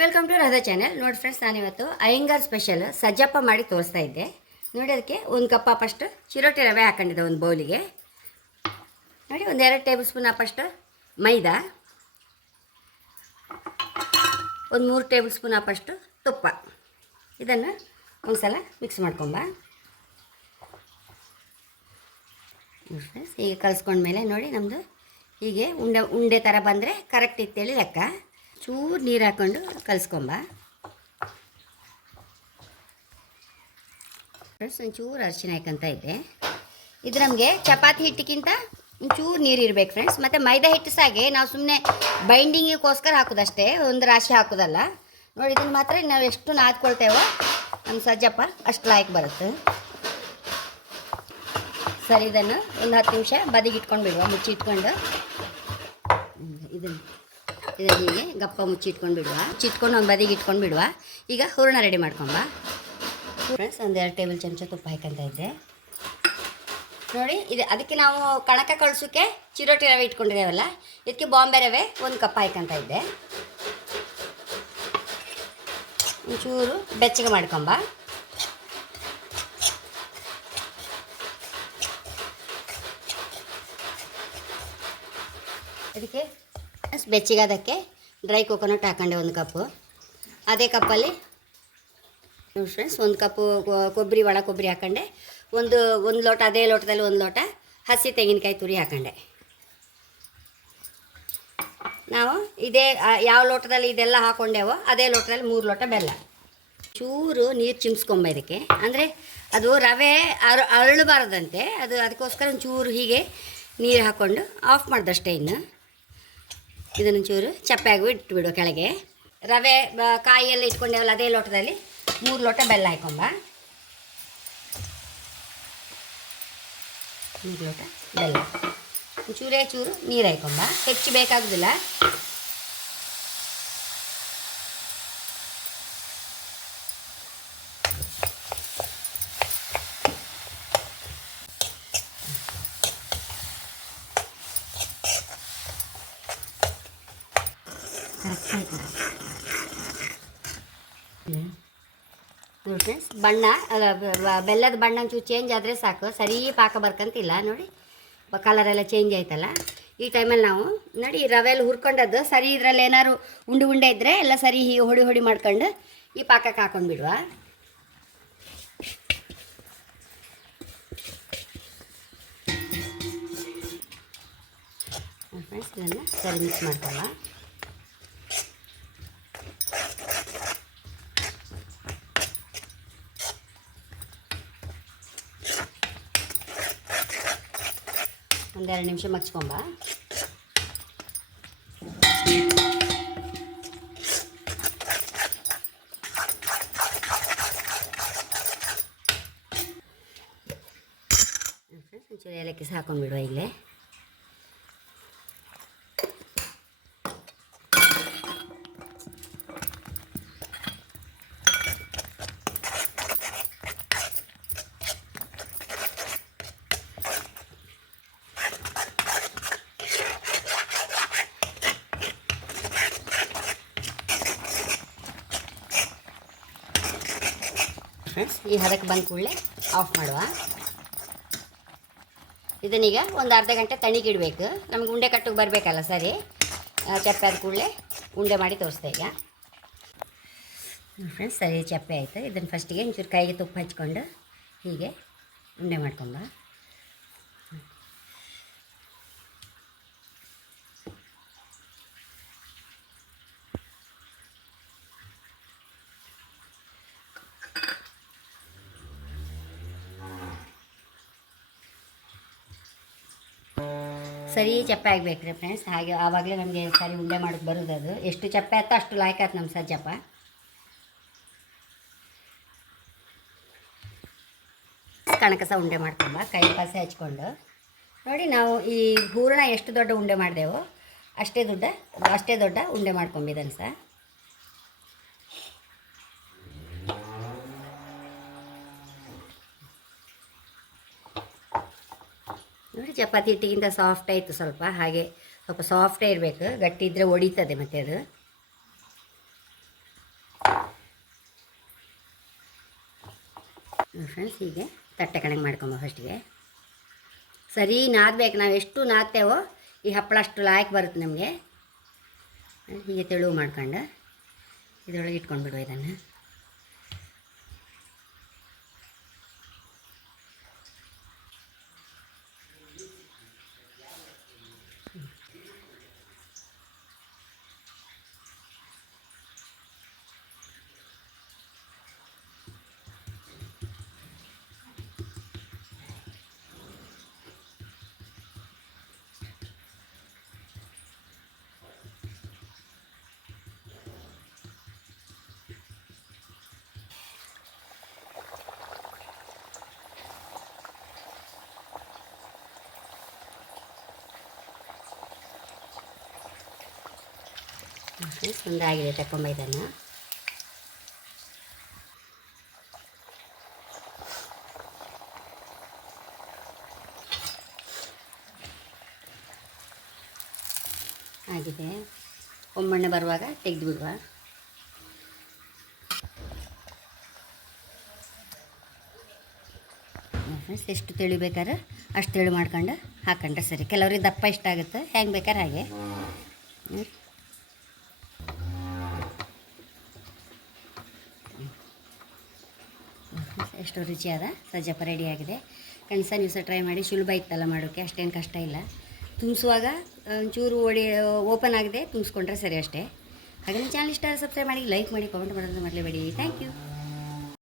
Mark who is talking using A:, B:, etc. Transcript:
A: Welcome to Radha channel ನೋಡಿ friends ನಾನಿವತ್ತು Iyengar special sajjappa ಮಾಡಿ ತೋರಿಸ್ತಾ ಇದ್ದೆ. ನೋಡಿ ಅದಕ್ಕೆ ಒಂದು ಕಪ್ಪ ಫಸ್ಟ್ ಚಿರೋಟಿ ರವೆ ಹಾಕೊಂಡಿದ್ದೆ ಒಂದು ಬೌಲಿಗೆ ನೋಡಿ, ಒಂದು ಎರಡು ಟೇಬಲ್ ಸ್ಪೂನ್ ಫಸ್ಟ್ ಮೈದಾ. ಒಂದು ಮೂರು ಟೇಬಲ್ ಸ್ಪೂನ್ ಅಪ್ಪಷ್ಟು ತುಪ್ಪ. ಇದನ್ನು ಒಂದು ಸಲ ಮಿಕ್ಸ್ ಮಾಡ್ಕೊಂಬ ಫ್ರೆಂಡ್ಸ್ ಹೀಗೆ ಕಲಿಸ್ಕೊಂಡ್ಮೇಲೆ ನೋಡಿ ನಮ್ಮದು ಹೀಗೆ ಉಂಡೆ ಉಂಡೆ ಥರ ಬಂದರೆ ಕರೆಕ್ಟ್ ಇತ್ತೇಳಿ ಲೆಕ್ಕ. ಚೂರು ನೀರು ಹಾಕ್ಕೊಂಡು ಕಲಿಸ್ಕೊಂಬ. ಫ್ರೆಂಡ್ಸ್ ಒಂಚೂರು ಅರಿಶಿನ ಹಾಕಂತ ಇದ್ದೆ. ಇದು ನಮಗೆ ಚಪಾತಿ ಹಿಟ್ಟಿಗಿಂತ ಒಂಚೂರು ನೀರು ಇರಬೇಕು ಫ್ರೆಂಡ್ಸ್ ಮತ್ತು ಮೈದಾ ಹಿಟ್ಟು ಸಾಗೆ ನಾವು ಸುಮ್ಮನೆ ಬೈಂಡಿಂಗಿಗೋಸ್ಕರ ಹಾಕೋದಷ್ಟೇ, ಒಂದು ರಾಶಿ ಹಾಕೋದಲ್ಲ. ನೋಡಿ ಇದನ್ನು ಮಾತ್ರ ನಾವು ಎಷ್ಟು ನಾದ್ಕೊಳ್ತೇವೋ ನಮ್ಮ ಸಜ್ಜಪ್ಪ ಅಷ್ಟು ಲಾಯಕ್ ಬರುತ್ತೆ. ಸರಿ, ಇದನ್ನು ಒಂದು ಹತ್ತು ನಿಮಿಷ ಬದಿಗಿಟ್ಕೊಂಡು ಬಿಡುವ, ಮುಚ್ಚಿ ಇಟ್ಕೊಂಡು. ಇದನ್ನು. ಇದನ್ನು ಹೀಗೆ ಗಪ್ಪ ಮುಚ್ಚಿಟ್ಕೊಂಡು ಬಿಡುವ. ಮುಚ್ಚಿಟ್ಕೊಂಡು ಒಂದು ಬದಿಗೆ ಇಟ್ಕೊಂಡು ಬಿಡುವ. ಈಗ ಹೂರಣ ರೆಡಿ ಮಾಡ್ಕೊಂಬ ಫ್ರೆಂಡ್ಸ್ ಒಂದು ಎರಡು ಟೇಬಲ್ ಚಮಚ ತುಪ್ಪ ಹಾಕಂತ ಇದ್ದೆ. ನೋಡಿ, ಇದು ಅದಕ್ಕೆ ನಾವು ಕಣಕ ಕಳಿಸೋಕ್ಕೆ ಚಿರೋಟಿ ರವೆ ಇಟ್ಕೊಂಡಿದ್ದೇವಲ್ಲ ಇದಕ್ಕೆ ಬಾಂಬೆ ರವೆ ಒಂದು ಕಪ್ ಹಾಕಂತ ಇದ್ದೆ. ಒಂಚೂರು ಬೆಚ್ಚಗೆ ಮಾಡ್ಕೊಂಬ ಅದಕ್ಕೆ ಬೆಚ್ಚಿಗಾದಕ್ಕೆ ಡ್ರೈ ಕೊಕೊನಟ್ ಹಾಕೊಂಡೆ ಒಂದು ಕಪ್ಪು. ಅದೇ ಕಪ್ಪಲ್ಲಿ ನೋಡಿ ಫ್ರೆಂಡ್ಸ್ ಒಂದು ಕಪ್ಪು ಕೊಬ್ಬರಿ, ಒಳ ಕೊಬ್ಬರಿ ಹಾಕೊಂಡೆ. ಒಂದು ಒಂದು ಲೋಟ, ಅದೇ ಲೋಟದಲ್ಲಿ ಒಂದು ಲೋಟ ಹಸಿ ತೆಂಗಿನಕಾಯಿ ತುರಿ ಹಾಕೊಂಡೆ. ನಾವು ಇದೇ ಯಾವ ಲೋಟದಲ್ಲಿ ಇದೆಲ್ಲ ಹಾಕೊಂಡೇವೋ ಅದೇ ಲೋಟದಲ್ಲಿ ಮೂರು ಲೋಟ ಬೆಲ್ಲ. ಚೂರು ನೀರು ಚಿಮ್ಸ್ಕೊಂಬ ಇದಕ್ಕೆ. ಅಂದರೆ ಅದು ರವೆ ಅರ, ಅರಳಬಾರ್ದಂತೆ. ಅದು ಅದಕ್ಕೋಸ್ಕರ ಒಂದು ಚೂರು ಹೀಗೆ ನೀರು ಹಾಕ್ಕೊಂಡು ಆಫ್ ಮಾಡ್ದಷ್ಟೇ ಇನ್ನು. ಇದನ್ನು ಚೂರು ಚಪ್ಪೆಯಾಗಿ ಇಟ್ಬಿಡು ಕೆಳಗೆ. ರವೆ ಕಾಯಿ ಎಲ್ಲ ಇಟ್ಕೊಂಡೇವಲ್ಲ ಅದೇ ಲೋಟದಲ್ಲಿ? ಮೂರು ಲೋಟ ಬೆಲ್ಲ ಹಾಕೊಂಬ. ಮೂರು ಲೋಟ ಬೆಲ್ಲ. ಚೂರೇ ಚೂರು ನೀರು ಹಾಕೊಂಬ. ಹೆಚ್ಚು ಬೇಕಾಗೋದಿಲ್ಲ. ನೋಡಿ ಬಣ್ಣ ಬೆಲ್ಲದ ಬಣ್ಣ ಒಂಚೂರು ಚೇಂಜ್ ಆದರೆ ಸಾಕು. ಸರಿ ಪಾಕ ಬರ್ಕಂತಿಲ್ಲ, ನೋಡಿ. ಕಲರ್ ಎಲ್ಲ ಚೇಂಜ್ ಆಯ್ತಲ್ಲ. ಈ ಟೈಮಲ್ಲಿ ನಾವು, ನೋಡಿ ರವೆಲ್ಲಿ ಹುರ್ಕೊಂಡದ್ದು. ಸರಿ ಇದರಲ್ಲಿ ಏನಾದ್ರು ಉಂಡೆ ಉಂಡೆ ಇದ್ದರೆ ಎಲ್ಲ ಸರಿ ಹೀಗೆ ಹೊಡಿ ಹೊಡಿ ಮಾಡ್ಕೊಂಡು ಈ ಪಾಕಕ್ಕೆ ಹಾಕೊಂಡು ಬಿಡುವ ಫ್ರೆಂಡ್ಸ್ ಇದನ್ನು ಸರಿ ಮಿಕ್ಸ್ ಮಾಡ್ಕೊಳ್ಳ ಒಂದೆರಡು ನಿಮಿಷ ಮಚ್ಕೊಂಬ ಒಂಚೂರು ಏಲಕ್ಕಿ ಸಾಕೊಂಡ್ಬಿಡುವ ಇಲ್ಲೇ. ಈ ಹದಕ್ಕೆ ಬಂದ ಕೂಡಲೇ ಆಫ್ ಮಾಡುವ. ಇದನ್ನೀಗ ಒಂದು ಅರ್ಧ ಗಂಟೆ ತಣಿಗಿಡಬೇಕು ನಮ್ಗೆ ಉಂಡೆ ಕಟ್ಟಿಗೆ ಬರಬೇಕಲ್ಲ ಸರಿ. ಚಪ್ಪೆ ಆದ ಕೂಡಲೇ ಉಂಡೆ ಮಾಡಿ ತೋರಿಸ್ದೆ ಈಗ. ಫ್ರೆಂಡ್ಸ್, ಸರಿ, ಚಪ್ಪೆ ಆಯಿತು. ಇದನ್ನು ಫಸ್ಟಿಗೆ ಒಂಚೂರು ಕೈಗೆ ತುಪ್ಪ ಹಚ್ಕೊಂಡು ಹೀಗೆ ಉಂಡೆ ಮಾಡ್ಕೊಂಬ ಸರಿ ಚಪ್ಪೆ ಆಗಬೇಕ್ರಿ ಫ್ರೆಂಡ್ಸ್ ಹಾಗೆ ಆವಾಗಲೇ ನಮಗೆ ಸರಿ ಉಂಡೆ ಮಾಡೋಕ್ಕೆ ಬರೋದು ಅದು. ಎಷ್ಟು ಚಪ್ಪೆ ಆಯ್ತೋ ಅಷ್ಟು ಆಯ್ತು ನಮ್ಮ ಸಜ್ಜಪ್ಪ. ಕಣಕಸ ಉಂಡೆ ಮಾಡ್ಕೊಂಬ ಕೈ ಪಾಸೆ ಹಚ್ಕೊಂಡು. ನೋಡಿ ನಾವು ಈ ಹೂರಣ ಎಷ್ಟು ದೊಡ್ಡ ಉಂಡೆ ಮಾಡಿದೆವೋ ಅಷ್ಟೇ ದೊಡ್ಡ ಅಷ್ಟೇ ದೊಡ್ಡ ಉಂಡೆ ಮಾಡ್ಕೊಂಬಿದ್ದಾನೆ ಸರ್ ನೋಡಿ ಚಪಾತಿ ಹಿಟ್ಟಿಗಿಂತ ಸಾಫ್ಟ್ ಆಯಿತು ಸ್ವಲ್ಪ, ಹಾಗೆ ಸ್ವಲ್ಪ ಸಾಫ್ಟ್ ಇರಬೇಕು. ಗಟ್ಟಿ ಇದ್ದರೆ ಒಡೀತದೆ ಮತ್ತೆ ಅದು. ಫ್ರೆಂಡ್ಸ್ ಹೀಗೆ ತಟ್ಟೆ ಕಣಂಗೆ ಮಾಡ್ಕೊಂಬ ಫಸ್ಟಿಗೆ ಸರಿ, ನಾದಬೇಕು. ನಾವು ಎಷ್ಟು ನಾದ್ತೇವೋ ಈ ಹಪ್ಪಳ ಅಷ್ಟು ಲಾಯಕ್ ಬರುತ್ತೆ ನಮಗೆ. ಹೀಗೆ ತೆಳು ಮಾಡ್ಕೊಂಡು, ಇದರೊಳಗೆ ಇಟ್ಕೊಂಡು ಬಿಡುವ ಇದನ್ನು. ಫ್ರೆಂಡ್ಸ್ ತಕೊಂಬ ಇದನ್ನು ಆಗಿದೆ. ಒಮ್ಮಣ್ಣೆ ಬರುವಾಗ ತೆಗೆದು ಬಿಡುವ ಫ್ರೆಂಡ್ಸ್, ಎಷ್ಟು ತಿಳಿಬೇಕಾದ್ರೆ ಅಷ್ಟು ತಿಳಿ ಮಾಡ್ಕೊಂಡು ಹಾಕೊಂಡ್ರೆ ಸರಿ. ಕೆಲವ್ರಿಗೆ ದಪ್ಪ ಇಷ್ಟ ಆಗುತ್ತೆ. ಹೆಂಗೆ ಬೇಕಾದ್ರೆ ಹಾಗೆ. ಎಷ್ಟು ರುಚಿಯಾದ ಸಜ್ಜಪ್ಪ ರೆಡಿಯಾಗಿದೆ ಕಣಸ ನೀವು ಸಹ ಟ್ರೈ ಮಾಡಿ. ಸುಲಭ ಇತ್ತಲ್ಲ ಮಾಡೋಕ್ಕೆ ಅಷ್ಟೇನು ಕಷ್ಟ ಇಲ್ಲ. ತುಂಬಿಸುವಾಗ ಒಂಚೂರು ಓಡಿ ಓಪನ್ ಆಗಿದೆ ತುಂಬಿಸ್ಕೊಂಡ್ರೆ ಸರಿ ಅಷ್ಟೇ. ಹಾಗೆ ಚಾನಲ್ ಇಷ್ಟ ಸಬ್ಸ್ಕ್ರೈಬ್ ಮಾಡಿ ಲೈಕ್ ಮಾಡಿ ಕಾಮೆಂಟ್ ಮಾಡೋದು ಮಾಡಲೇಬೇಡಿ ಥ್ಯಾಂಕ್ ಯು